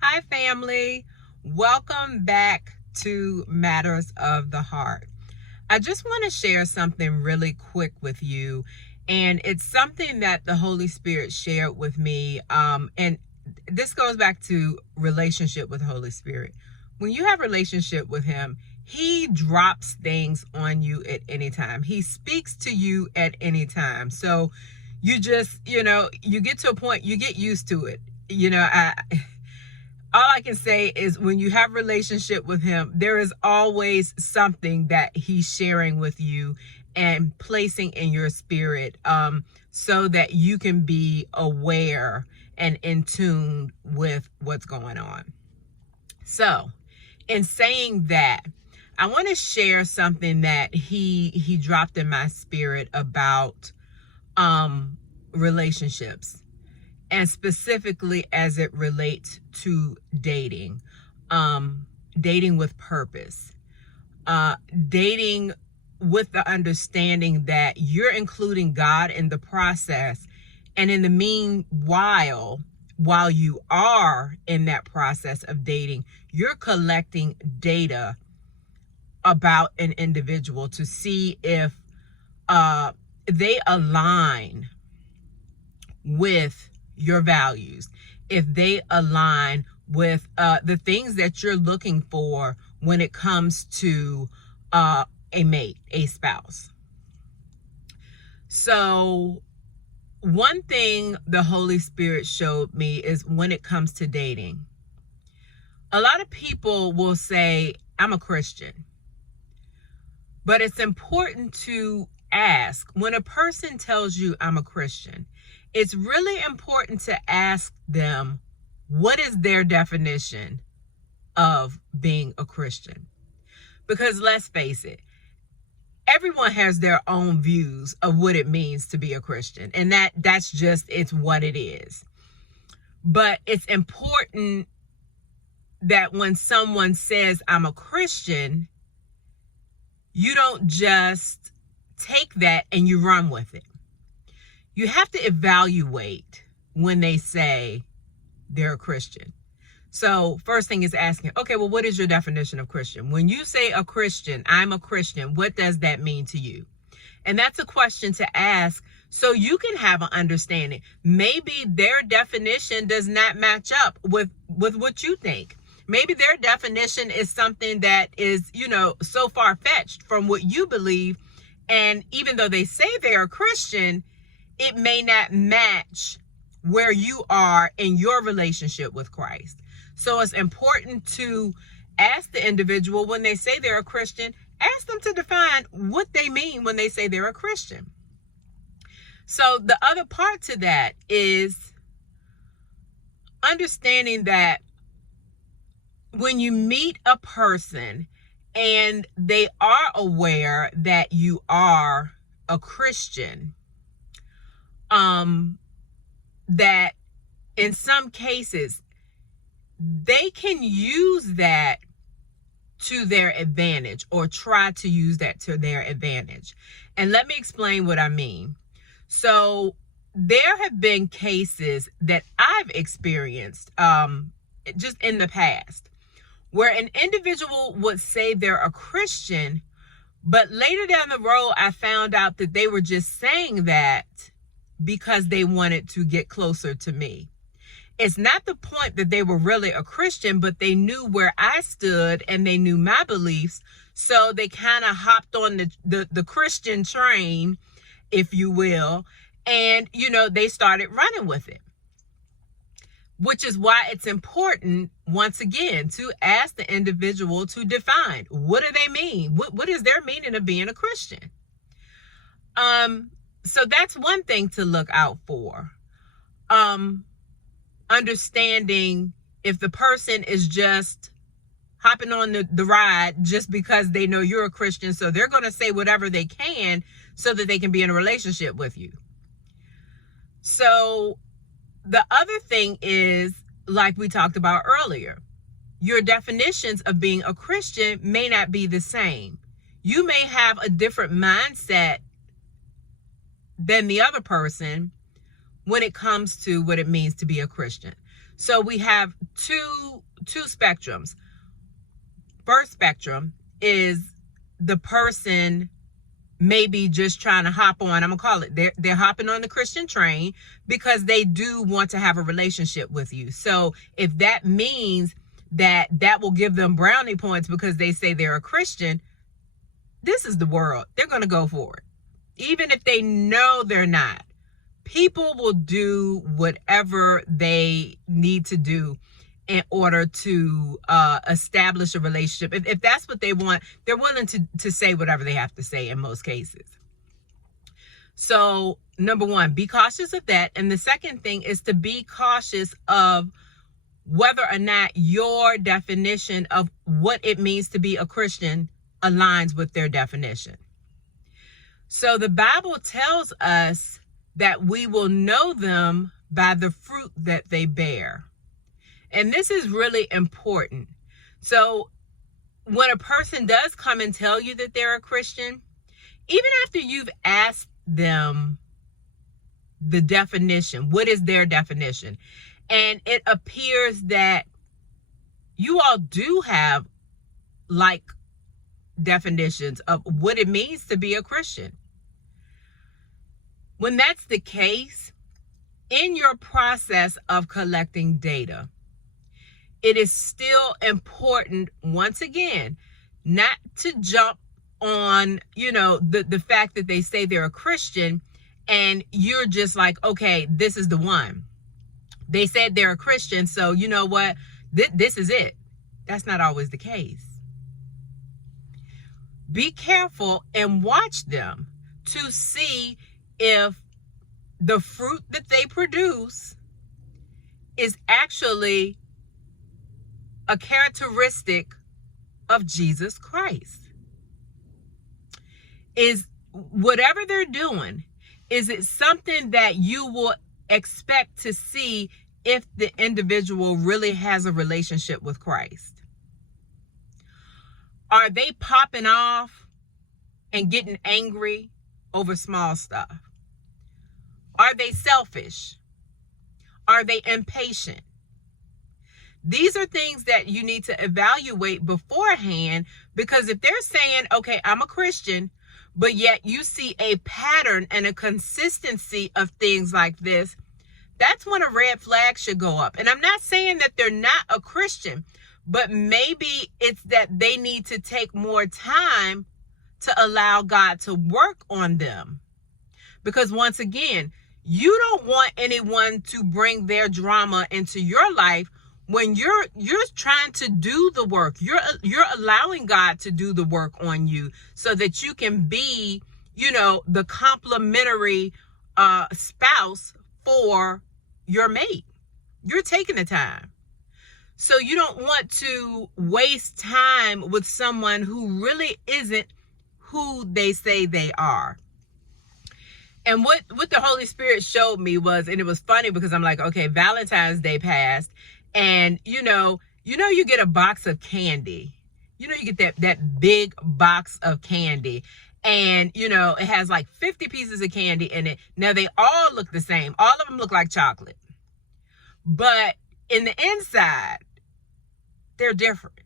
Hi, family. Welcome back to Matters of the Heart. I just want to share something really quick with you, and it's something that the Holy Spirit shared with me. And this goes back to relationship with Holy Spirit. When you have relationship with Him, He drops things on you at any time. He speaks to you at any time. So you just, you get to a point, you get used to it. All I can say is when you have a relationship with Him, there is always something that He's sharing with you and placing in your spirit, so that you can be aware and in tune with what's going on. So in saying that, I want to share something that he dropped in my spirit about relationships, and specifically as it relates to dating, dating with purpose, dating with the understanding that you're including God in the process. And in the meanwhile, while you are in that process of dating, you're collecting data about an individual to see if they align with your values, if they align with the things that you're looking for when it comes to a mate, a spouse. So one thing the Holy Spirit showed me is when it comes to dating, a lot of people will say, I'm a Christian. But it's important to ask, when a person tells you I'm a Christian, it's really important to ask them, what is their definition of being a Christian? Because let's face it, everyone has their own views of what it means to be a Christian. And that's just, it's what it is. But it's important that when someone says I'm a Christian, you don't just take that and you run with it. You have to evaluate when they say they're a Christian. So first thing is asking, okay, well, what is your definition of Christian? When you say a Christian, I'm a Christian, what does that mean to you? And that's a question to ask so you can have an understanding. Maybe their definition does not match up with what you think. Maybe their definition is something that is, so far-fetched from what you believe. And even though they say they're a Christian, it may not match where you are in your relationship with Christ. So it's important to ask the individual when they say they're a Christian, ask them to define what they mean when they say they're a Christian. So the other part to that is understanding that when you meet a person and they are aware that you are a Christian, that in some cases they can use that to their advantage or try to use that to their advantage. And let me explain what I mean. So there have been cases that I've experienced just in the past where an individual would say they're a Christian, but later down the road, I found out that they were just saying that because they wanted to get closer to me. It's not the point that they were really a Christian, but they knew where I stood and they knew my beliefs. So they kind of hopped on the Christian train, if you will, and, they started running with it. Which is why it's important, once again, to ask the individual to define, what do they mean? What is their meaning of being a Christian? So that's one thing to look out for. Understanding if the person is just hopping on the ride just because they know you're a Christian, so they're going to say whatever they can so that they can be in a relationship with you. So the other thing is, like we talked about earlier, your definitions of being a Christian may not be the same. You may have a different mindset than the other person when it comes to what it means to be a Christian. So we have two spectrums. First spectrum is the person maybe just trying to hop on, I'm gonna call it, they're hopping on the Christian train because they do want to have a relationship with you. So if that means that will give them brownie points because they say they're a Christian, this is the world. They're gonna go for it. Even if they know they're not. People will do whatever they need to do in order to establish a relationship. If that's what they want, they're willing to say whatever they have to say in most cases. So, number one, be cautious of that. And the second thing is to be cautious of whether or not your definition of what it means to be a Christian aligns with their definition. So the Bible tells us that we will know them by the fruit that they bear. And this is really important. So when a person does come and tell you that they're a Christian, even after you've asked them the definition, what is their definition? And it appears that you all do have like definitions of what it means to be a Christian. When that's the case, in your process of collecting data, it is still important, once again, not to jump on, the fact that they say they're a Christian and you're just like, okay, this is the one. They said they're a Christian, so you know what? This is it. That's not always the case. Be careful and watch them to see if the fruit that they produce is actually a characteristic of Jesus Christ. Is whatever they're doing, is it something that you will expect to see if the individual really has a relationship with Christ? Are they popping off and getting angry over small stuff? Are they selfish? Are they impatient? These are things that you need to evaluate beforehand, because if they're saying, okay, I'm a Christian, but yet you see a pattern and a consistency of things like this, that's when a red flag should go up. And I'm not saying that they're not a Christian, but maybe it's that they need to take more time to allow God to work on them. Because once again, you don't want anyone to bring their drama into your life when you're trying to do the work. You're allowing God to do the work on you so that you can be, the complementary spouse for your mate. You're taking the time. So you don't want to waste time with someone who really isn't who they say they are. And what the Holy Spirit showed me was, and it was funny because I'm like, okay, Valentine's Day passed, and you get a box of candy. You get that big box of candy, and it has like 50 pieces of candy in it. Now they all look the same. All of them look like chocolate. But in the inside, they're different.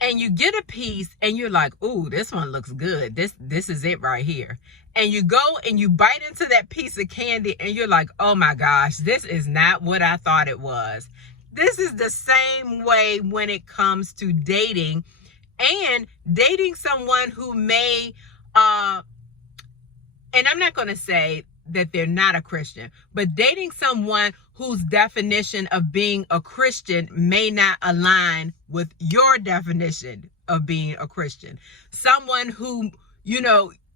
And you get a piece and you're like, ooh, this one looks good. This is it right here. And you go and you bite into that piece of candy and you're like, oh my gosh, this is not what I thought it was. This is the same way when it comes to dating, and dating someone who may, and I'm not going to say that they're not a Christian, but dating someone whose definition of being a Christian may not align with your definition of being a Christian. Someone who,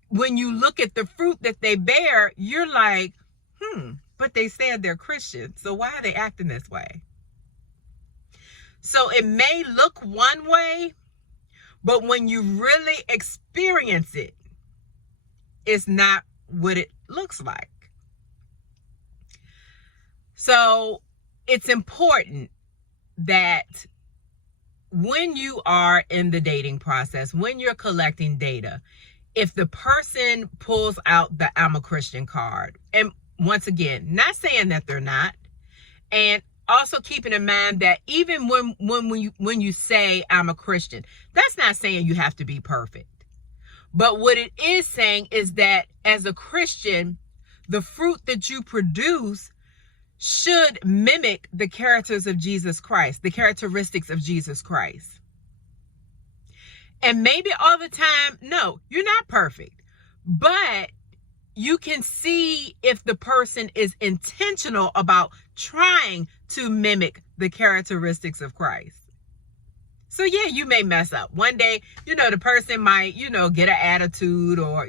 when you look at the fruit that they bear, you're like, but they said they're Christian, so why are they acting this way? So it may look one way, but when you really experience it, it's not what it looks like. So it's important that when you are in the dating process, when you're collecting data, if the person pulls out the I'm a Christian card, and once again, not saying that they're not. And also keeping in mind that even when you say I'm a Christian, that's not saying you have to be perfect. But what it is saying is that as a Christian, the fruit that you produce should mimic the characters of Jesus Christ, the characteristics of Jesus Christ. And maybe all the time, no, you're not perfect, but you can see if the person is intentional about trying to mimic the characteristics of Christ. So yeah, you may mess up. One day, the person might, get an attitude or,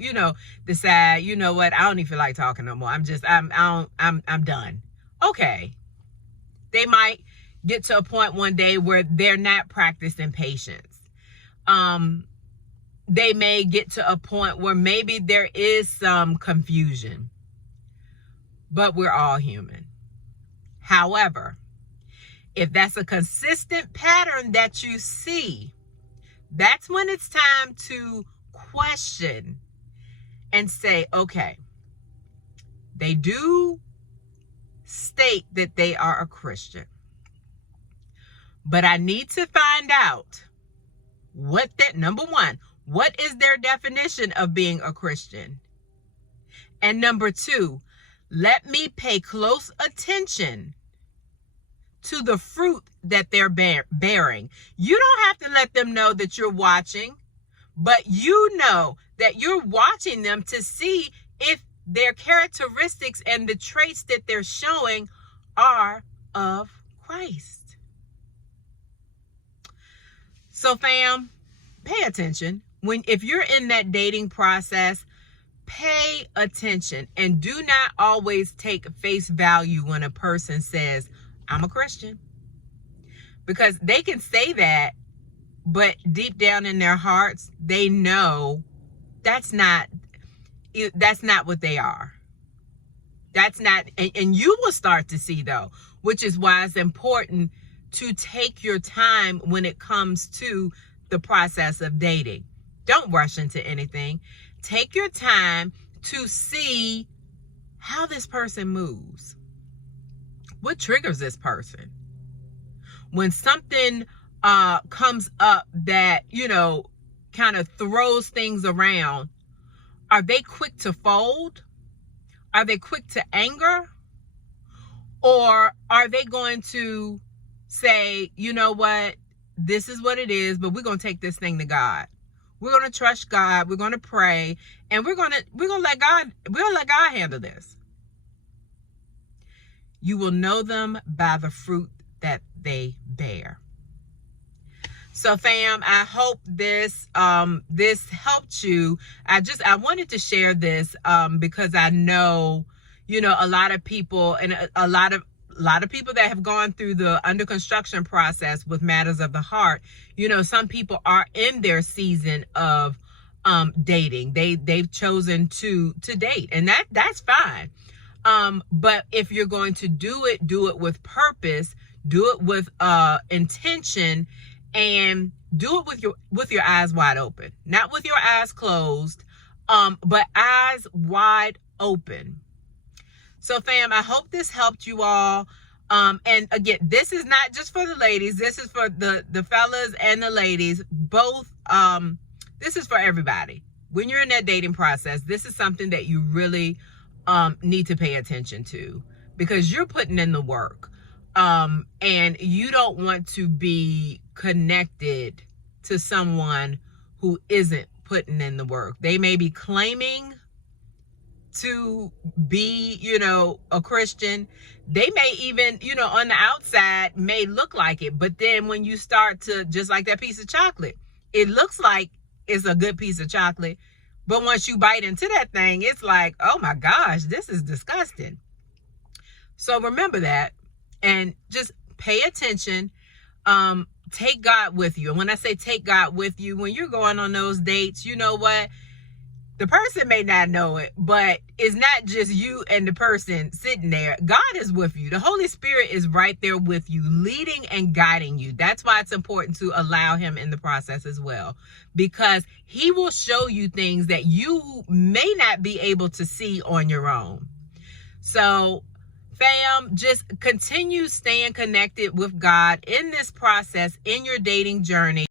decide, you know what, I don't even feel like talking no more. I'm done. Okay. They might get to a point one day where they're not practicing patience. They may get to a point where maybe there is some confusion, but we're all human. However, if that's a consistent pattern that you see, that's when it's time to question and say, okay, they do state that they are a Christian, but I need to find out number one, what is their definition of being a Christian? And number two, let me pay close attention to the fruit that they're bearing. You don't have to let them know that you're watching, but you know that you're watching them to see if their characteristics and the traits that they're showing are of Christ. So fam, pay attention. If you're in that dating process, pay attention and do not always take face value when a person says, I'm a Christian. Because they can say that, but deep down in their hearts, they know that's not what they are. That's not, and you will start to see though, which is why it's important to take your time when it comes to the process of dating. Don't rush into anything. Take your time to see how this person moves. What triggers this person? When something comes up that, kind of throws things around, are they quick to fold? Are they quick to anger? Or are they going to say, you know what, this is what it is, but we're going to take this thing to God. We're going to trust God. We're going to pray, and we're going to let God handle this. You will know them by the fruit that they bear. So fam, I hope this helped you. I wanted to share this because I know, a lot of people and a lot of people that have gone through the under construction process with matters of the heart, some people are in their season of dating. They've chosen to date, and that's fine. But if you're going to do it with purpose, do it with intention, and do it with your eyes wide open, not with your eyes closed, but eyes wide open. So fam, I hope this helped you all. And again, this is not just for the ladies. This is for the fellas and the ladies. Both, this is for everybody. When you're in that dating process, this is something that you really need to pay attention to, because you're putting in the work. And you don't want to be connected to someone who isn't putting in the work. They may be claiming to be, a Christian. They may even, on the outside may look like it. But then when you start to, just like that piece of chocolate, it looks like it's a good piece of chocolate. But once you bite into that thing, it's like, oh my gosh, this is disgusting. So remember that, and just pay attention. Take God with you. And when I say take God with you, when you're going on those dates, you know what? The person may not know it, but it's not just you and the person sitting there. God is with you. The Holy Spirit is right there with you, leading and guiding you. That's why it's important to allow him in the process as well, because he will show you things that you may not be able to see on your own. So, fam, just continue staying connected with God in this process, in your dating journey.